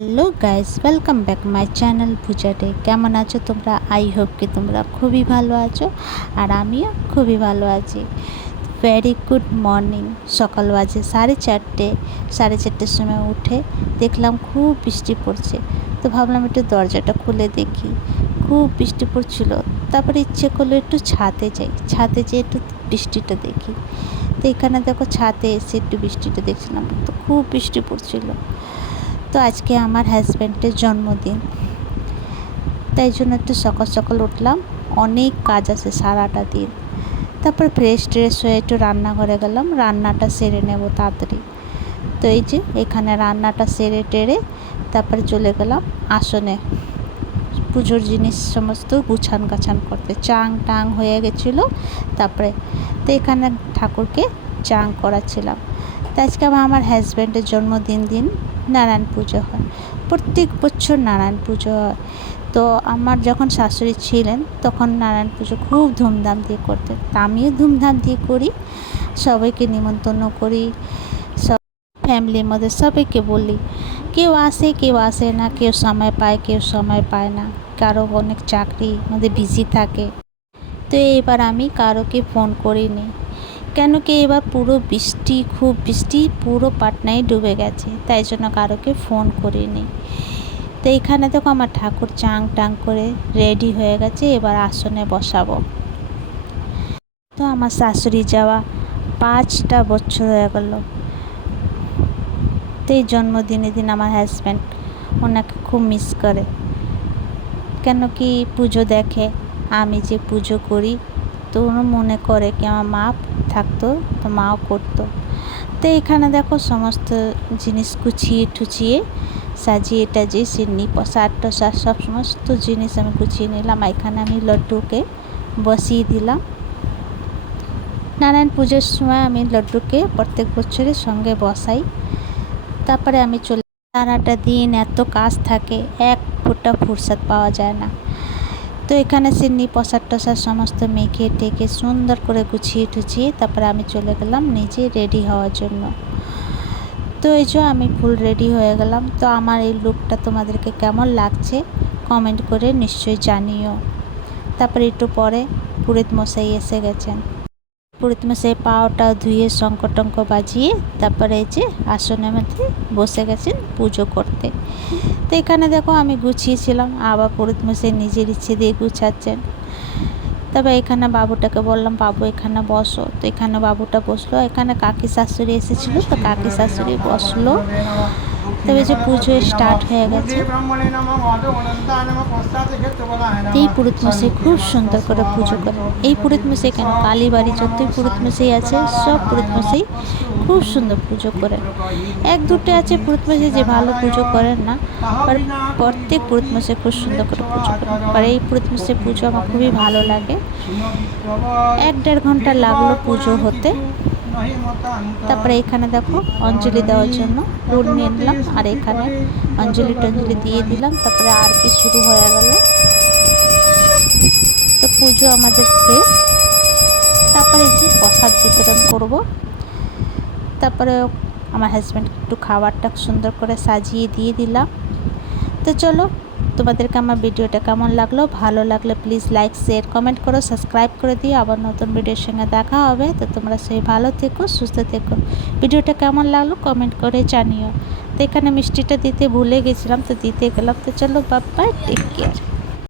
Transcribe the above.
Hello guys, welcome back my channel Puja day. কেমন আছো তোমরা? আই হোপ কি তোমরা খুবই ভালো আছো, আর আমিও খুবই ভালো আছি। Very good morning. সকাল বাজে 4:30। 4:30টার সময় উঠে দেখলাম খুব বৃষ্টি পড়ছে, তো ভাবলাম একটু দরজাটা খুলে দেখি। খুব বৃষ্টি পড়ছিল, তারপরে ইচ্ছে করলো একটু ছাদে যাই, ছাদে যেয়ে একটু বৃষ্টিটা দেখি। তো এখানে দেখো, ছাদে এসে একটু বৃষ্টিটা দেখছিলাম, তো খুব বৃষ্টি পড়ছিল। তো আজকে আমার হাজব্যান্ডের জন্মদিন, তাই জন্য একটু সকাল সকাল উঠলাম। অনেক কাজ আছে সারাটা দিন। তারপর ফ্রেশ ট্রেশ হয়ে একটু রান্নাঘরে গেলাম, রান্নাটা সেরে নেব তাড়াতাড়ি। তো এই যে এখানে রান্নাটা সেরে টেরে তারপরে চলে গেলাম আসনে, পুজোর জিনিস সমস্ত গুছান গাছান করতে। চাং টাং হয়ে গেছিলো। তারপরে তো এখানে ঠাকুরকে চাং করাচ্ছিলাম। তো আজকে আমার হাজব্যান্ডের জন্মদিন নারায়ণ পুজো হয়, প্রত্যেক বছর নারায়ণ পুজো হয়। তো আমার যখন শাশুড়ি ছিলেন তখন নারায়ণ পুজো খুব ধুমধাম দিয়ে করতেন, তা আমিও ধুমধাম দিয়ে করি। সবাইকে নিমন্ত্রণ করি, সব ফ্যামিলির মধ্যে সবাইকে বলি। কেউ আসে কেউ আসে না, কেউ সময় পায় কেউ সময় পায় না, কারো অনেক চাকরির মধ্যে বিজি থাকে। তো এবার আমি কারোকে ফোন করিনি, কেন কি এবার পুরো বৃষ্টি, খুব বৃষ্টি, পুরো পাটনায় ডুবে গেছে, তাই জন্য কারোকে ফোন করিনি। তো এইখানে দেখো আমার ঠাকুর চাং টাং করে রেডি হয়ে গেছে, এবার আসনে বসাবো। তো আমার শাশুড়ি যাওয়া 5টা বছর হয়ে গেল। তো এই জন্মদিনের দিন আমার হাজব্যান্ড ওনাকে খুব মিস করে, কেন কি পুজো দেখে, আমি যে পুজো করি, তো ওরা মনে করে কি আমার মা থাকতো তো মাও করতো। তো এখানে দেখো সমস্ত জিনিস গুছিয়ে টুচিয়ে সাজিয়ে টাজিয়ে সিন্নি প্রসাদ টসাদ সব সমস্ত জিনিস আমি গুছিয়ে নিলাম। এখানে আমি লড্ডুকে বসিয়ে দিলাম। নারায়ণ পুজোর সময় আমি লড্ডুকে প্রত্যেক বছরের সঙ্গে বসাই। তারপরে আমি চলে, সারাটা দিন এত কাজ থাকে, এক ফোঁটা ফুরসত পাওয়া যায় না। তো এখানে সিন্নি প্রসাদ টসাদ সমস্ত মেখে টেকে সুন্দর করে গুছিয়ে টুছিয়ে তারপরে আমি চলে গেলাম নিজে রেডি হওয়ার জন্য। তো এই যে আমি ফুল রেডি হয়ে গেলাম। তো আমার এই লুকটা তোমাদেরকে কেমন লাগছে কমেন্ট করে নিশ্চয়ই জানিও। তারপরে একটু পরে পুরোহিত মশাই এসে গেছেন। পুরোহিত মশাই পাওটা ধুয়ে শঙ্খ টঙ্ক বাজিয়ে তারপরে এই যে আসনের মধ্যে বসে গেছেন পুজো করতে। তো এখানে দেখো আমি গুছিয়েছিলাম, আবার পুরোহিত মশাই নিজের ইচ্ছে দিয়ে গুছাচ্ছেন। তবে এখানে বাবুটাকে বললাম, বাবু এখানে বসো। তো এখানে বাবুটা বসলো। এখানে কাকি শাশুড়ি এসেছিলো, তো কাকি শাশুড়ি বসলো। তবে যে পুজো স্টার্ট হয়ে গেছে। এই পুরোহিত মশাই খুব সুন্দর করে পুজো করে। এই পুরোহিত মশাই কেন, কালীবাড়ি যতই পুরোহিত মশাই আছে সব পুরোহিত মশাই খুব সুন্দর পুজো করেন। এক দুটো আছে পুরোহিত মশাই যে ভালো পুজো করেন না, আর প্রত্যেক পুরোহিত মশাই খুব সুন্দর করে পুজো করেন। আর এই পুরোহিত মশাই পুজো আমার খুবই ভালো লাগে। 1-1.5 ঘন্টা লাগলো পুজো হতে। তারপরে এখানে দেখো অঞ্জলি দেওয়ার জন্য ফুল নিয়ে নিলাম, আর এখানে অঞ্জলি টঞ্জলি দিয়ে দিলাম। তারপরে আরতি শুরু হয়ে গেল। তো পুজো আমাদের শেষ। তারপরে এই যে প্রসাদ বিতরণ করব। তারপরে আমার হাজব্যান্ড একটু খাবারটা সুন্দর করে সাজিয়ে দিয়ে দিলাম। তো চলো, তোমাদেরকে আমার ভিডিওটা কেমন লাগলো, ভালো লাগলে প্লিজ লাইক শেয়ার কমেন্ট করো, সাবস্ক্রাইব করে দিও। আবার নতুন ভিডিওর সঙ্গে দেখা হবে। তো তোমরা সেই ভালো থেকো, সুস্থ থেকো। ভিডিওটা কেমন লাগলো কমেন্ট করে জানিও। তো এখানে মিষ্টিটা দিতে ভুলে গেছিলাম, তো দিতে গেলাম। তো চলো, বাই বাই, টেক কেয়ার।